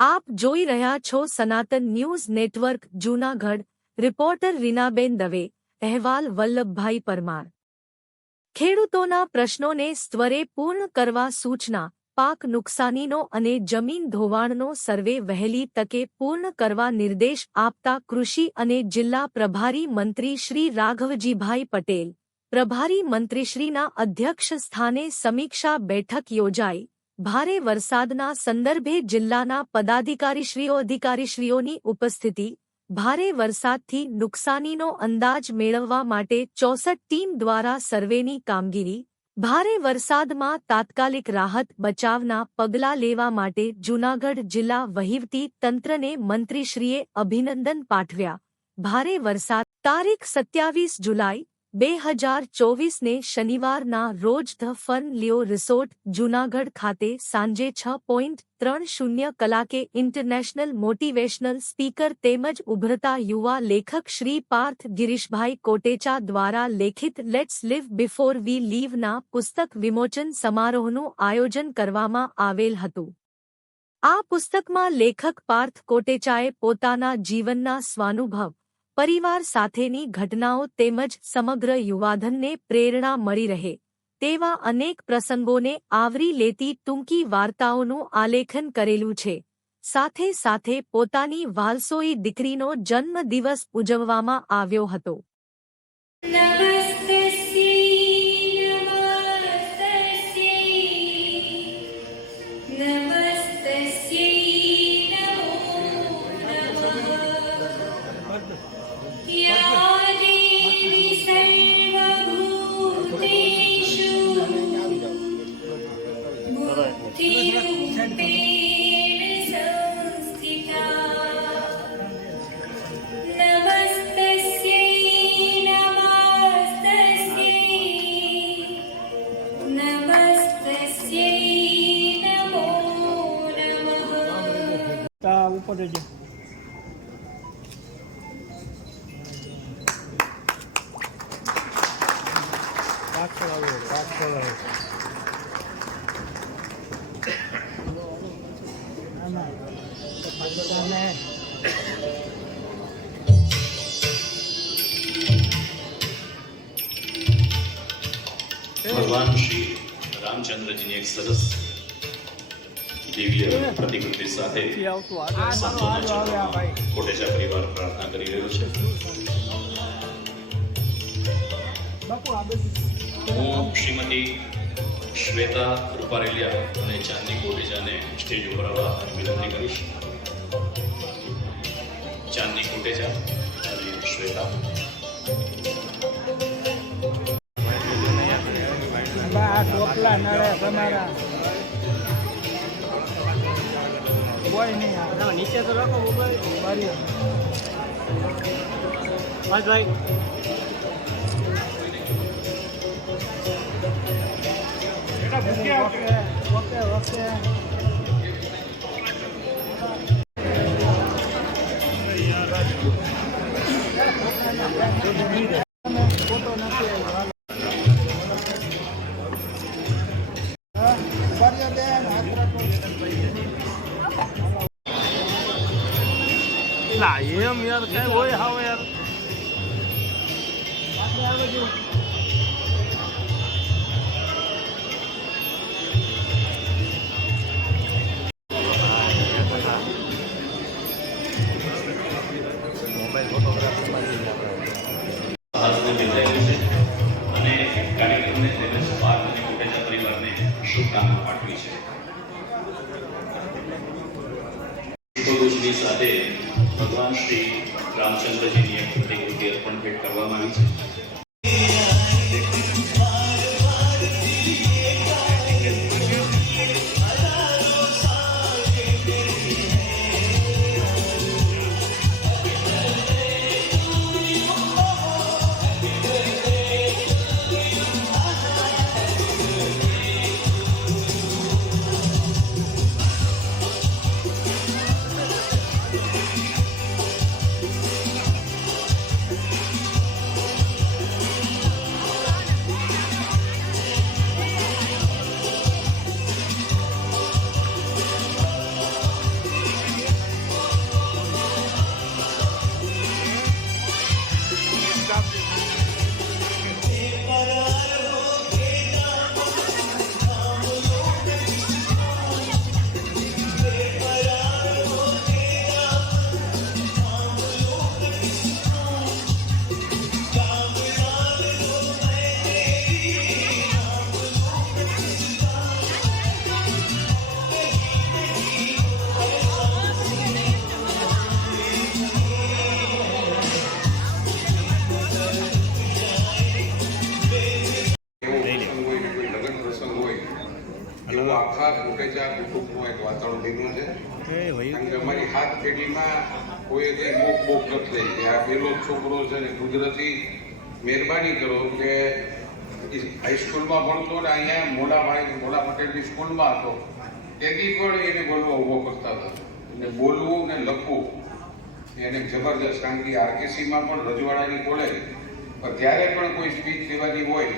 આપ જોઈ રહ્યા છો Sanatan news network, Junagadh. Reporter Reenaben Dave. અહેવાલ, વલ્લભભાઈ પરમાર. ખેડૂતોના પ્રશ્નોને સ્તરે પૂર્ણ કરવા સૂચના. પાક નુકસાનીનો અને જમીન ધોવાણનો સર્વે વહેલી તકે પૂર્ણ કરવા નિર્દેશ આપતા કૃષિ અને જિલ્લા પ્રભારી મંત્રી શ્રી રાઘવજીભાઈ પટેલ, પ્રભારી મંત્રીશ્રીના અધ્યક્ષ સ્થાને સમીક્ષા બેઠક યોજાઈ. ભારે વરસાદના સંદર્ભે જિલ્લાના પદાધિકારીશ્રીઓ, અધિકારીશ્રીઓની ઉપસ્થિતિ, ભારે વરસાદથી નુકસાનીનો અંદાજ મેળવવા માટે ચોસઠ ટીમ દ્વારા સર્વેની કામગીરી ભારે વરસાદમાં તાત્કાલિક રાહત બચાવના પગલાં લેવા માટે જૂનાગઢ જિલ્લા વહીવટી તંત્રને મંત્રીશ્રીએ અભિનંદન પાઠવ્યા. ભારે વરસાદ, તારીખ સત્યાવીસ જુલાઈ બે હજાર ચોવીસને શનિવારના રોજ the Fun Leo resort, Junagadh ખાતે સાંજે છ પોઈન્ટ ત્રણ શૂન્ય કલાકે ઇન્ટરનેશનલ મોટિવેશનલ સ્પીકર તેમજ ઉભરતા યુવા લેખક શ્રી પાર્થ ગિરીશભાઈ કોટેચા દ્વારા લેખિત લેટ્સ લિવ બિફોર વી લીવના પુસ્તક વિમોચન સમારોહનું આયોજન કરવામાં આવેલ હતું. આ પુસ્તકમાં લેખક પાર્થ કોટેચાએ પોતાના જીવનના સ્વાનુભવ પરિવાર સાથેની ઘટનાઓ તેમજ સમગ્ર યુવાધનને પ્રેરણા મળી રહે, તેવા અનેક પ્રસંગોને આવરી લેતી ટૂંકી વાર્તાઓનું આલેખન કરેલું છે. સાથે સાથે પોતાની વાલસોઈ દીકરીનો જન્મદિવસ ઉજવવામાં આવ્યો હતો. નમસ્તસ્યૈ ઉપર જજો પાછળ આવો પાછળ આવો ના, ના. તો પાછળ તમે ભગવાન શ્રી રામચંદ્રજીની એક સરસ દિવ્ય પ્રતિકૃતિ સાથે કોટેચા પરિવાર પ્રાર્થના કરી રહ્યો છે. હું શ્રીમતી શ્વેતા રૂપારેલિયા અને ચાંદની કોટેજાને સ્ટેજ ઉપર આવવા વિનંતી કરીશ. ચાંદની કોટેજા, અને શ્વેતા. આ ટોપલા નડે તમારા કોઈ નહીં નીચે તો રાખો મોબાઈલ ભાઈ. ઓકે ઓકે ફોટો નથી આવ્યો. હા, ના એમ યાર કઈ હોય હાવ યાર. શુભકામના પાઠવી છે પુષ્પગુચ્છની સાથે ભગવાન શ્રી રામચંદ્રજીની એક પ્રતિકૃતિ અર્પણ ભેટ કરવામાં આવી છે. વાતાવરણ બન્યું છે. ભાઈ અમારી હાથ પેઢીમાં કોઈ કઈ મોક બોક નથી થઈ કે આ પેલો છોકરો છે ને કુદરતી મહેરબાની કરો કે હાઈસ્કૂલમાં ભણતો ને અહીંયા મોડાભાઈ મોડા પટેલની સ્કૂલમાં હતો તેથી પણ એને બોલવા ઊભો કરતા હતા. અને બોલવું ને લખવું એને જબરજસ્ત કારણ કે આરકેસીમાં પણ રજવાડાની કોલેજ પણ ત્યારે પણ કોઈ સ્પીચ લેવાની હોય